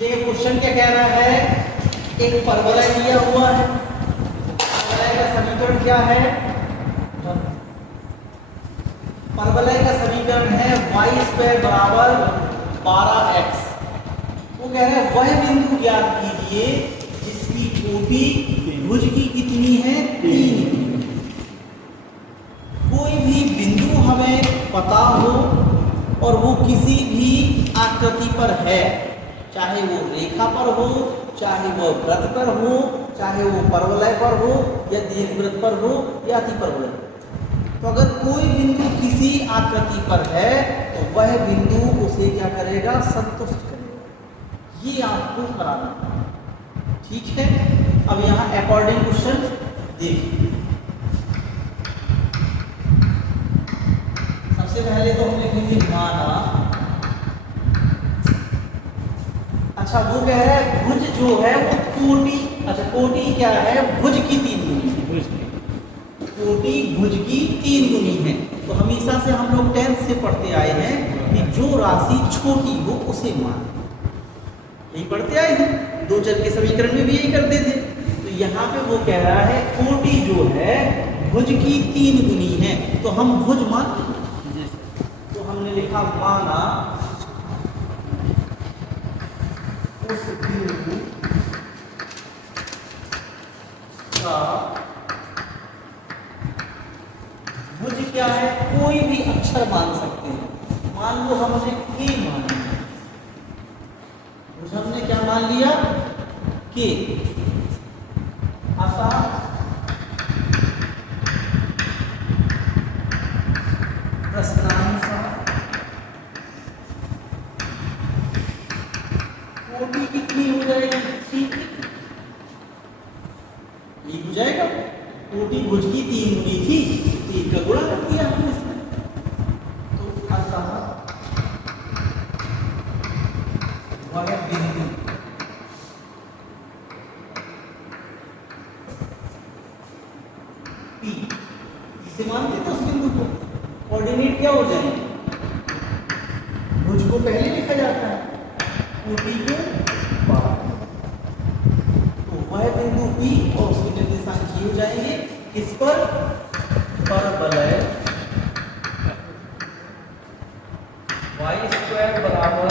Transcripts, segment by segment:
देखिए क्वेश्चन क्या कह रहा है, एक परवलय दिया हुआ है, परवलय का समीकरण क्या है, परवलय का समीकरण है y² बराबर 12x। वो कह रहे हैं वह बिंदु ज्ञात कीजिए जिसकी कोटि भुज की कितनी है, 3। कोई भी बिंदु हमें पता हो और वो किसी भी आकृति पर है, चाहे वो रेखा पर हो, चाहे वो वृत्त पर हो, चाहे वो परवलय पर हो या दीर्घवृत्त पर हो या अतिपरवलय। तो अगर कोई बिंदु किसी आकृति पर है तो वह बिंदु उसे क्या करेगा, संतुष्ट करेगा। ये आपको कराना है, ठीक है। अब यहाँ अकॉर्डिंग क्वेश्चन देखिए। सबसे पहले तो हम लिखेंगे माना। अच्छा वो कह रहा है भुज जो है वो कोटि, अच्छा कोटि क्या है, भुज की 3 गुनी है, कोटि भुज की 3 गुनी है। तो हमेशा से हम लोग 10th से पढ़ते आए हैं कि जो राशि छोटी हो उसे मान, यही पढ़ते आए हैं, दो चर के समीकरण में भी यही करते थे। तो यहाँ पे वो कह रहा है कोटि जो है भुज की 3 गुनी है, तो हम भुज मान, तो हमने लिखा माना उस बिंदु का भुज क्या है, कोई भी अक्षर मान सकते हैं। मान लो हमने के मान लिया, भुज हमने क्या मान लिया, के। अतः प्रश्नानुसार कोटि कितनी हो जाएगी, 3। ये हो जाएगा, कोटि भुज की 3 गुनी थी, 3 का गुणा कर दिया हमने इसमें। तो अतः वह बिंदु P, इसे मानते थे उस बिंदु को, कोऑर्डिनेट क्या हो जाएंगे, भुज को पहले लिखा जाता है, कोटि को बाद। तो वह बिंदु P और उसके निर्देशांक ये हो जाएंगे किस पर, परवलय y² बराबर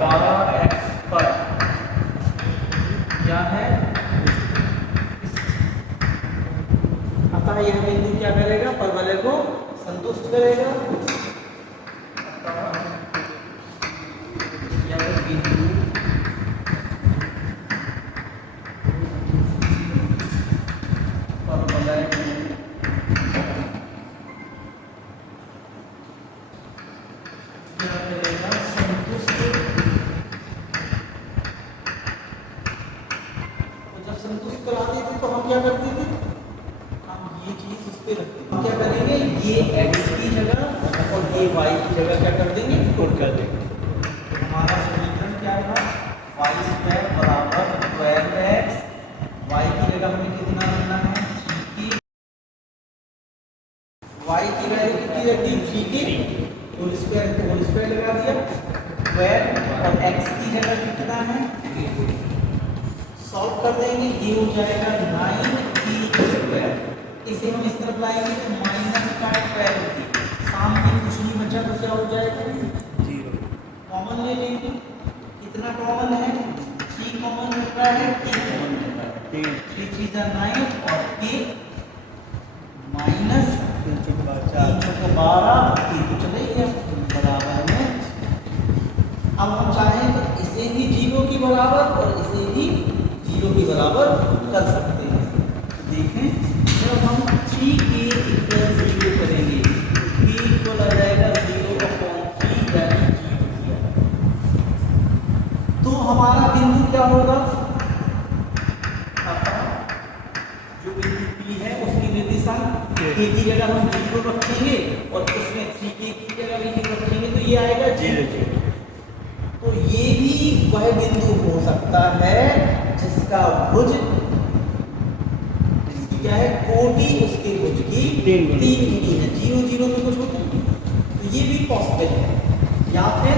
12x पर क्या है, अतः यह बिंदु क्या करेगा, परवलय को संतुष्ट करेगा। अतः यह बिंदु परवलय क्या करेगा, संतुष्ट। तो जब संतुष्ट कराते थे तो हम क्या करते थे, ये चीज इस पे रखते हैं, हम क्या करेंगे, ये x की जगह और ये y की जगह क्या कर देंगे, पुट कर देंगे। तो हमारा समीकरण क्या था, y² बराबर 12x, y की जगह हमें कितना लेना है, 3 y की वैल्यू कितनी रखी, 3 होल स्क्वायर लगा दिया, 12 और x की जगह कितना है, सॉल्व कर देंगे, ये हो जाएगा 9t²। इसे हम इस तरफ लाएंगे तो -5 सामने कुछ नहीं बचा तो क्या हो जाएगा, 0। कॉमन ले लेंगे, कितना कॉमन है, 3 कॉमन मिल रहा है, 3 कॉमन मिल रहा है, 3 3 9 और k माइनस 3 को 12, 3 तो चले गया बराबर में। अब हम चाहें तो इसे भी 0 के बराबर और इसे भी 0 के बराबर कर सकते हैं। देखें जब हम 3k = 0 करेंगे तो k इक्वल आ जाएगा 0/3 यानी 0। तो हमारा बिंदु क्या होगा, जो बिंदु P है उसकी निर्देशांक k की जगह हम 0 रखेंगे और उसमें 3k की जगह भी 0 रखेंगे तो ये आएगा 0। तो ये भी वह बिंदु हो सकता है जिसका भुज क्या है, कोटि उसके भुज की 3 गुनी है, 0 0 में कुछ होता है, तो ये भी पॉसिबल है। या फिर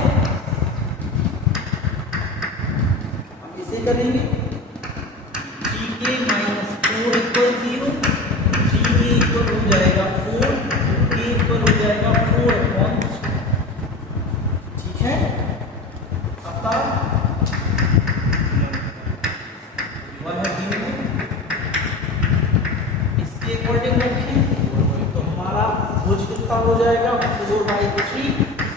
करेंगे, थ्री के माइनस 4 इक्वल 0, थ्री के इक्वल हो जाएगा 4, के इक्वल हो जाएगा 4/3। ठीक है, अतः वह बिंदु इसके अकॉर्डिंग रखें तो हमारा भुज कितना हो जाएगा 4/3,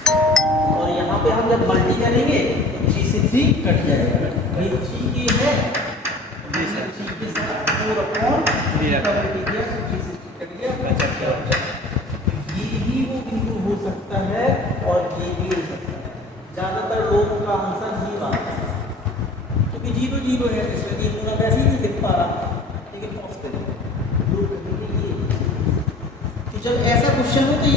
और यहाँ पे हम जब मल्टी करेंगे तो 3 से 3 कट जाएगा, भाई 3 के है 3 के साथ 4/3 कट गया। ये ही वो बिंदु हो सकता है और ये भी हो सकता है। ज्यादातर लोगों का आंसर ही आता है क्योंकि 0 0 है, इसमें 3 गुना वैसे ही नहीं दिख पा रहा, लेकिन पॉज करेंगे तो जब ऐसा क्वेश्चन हो तो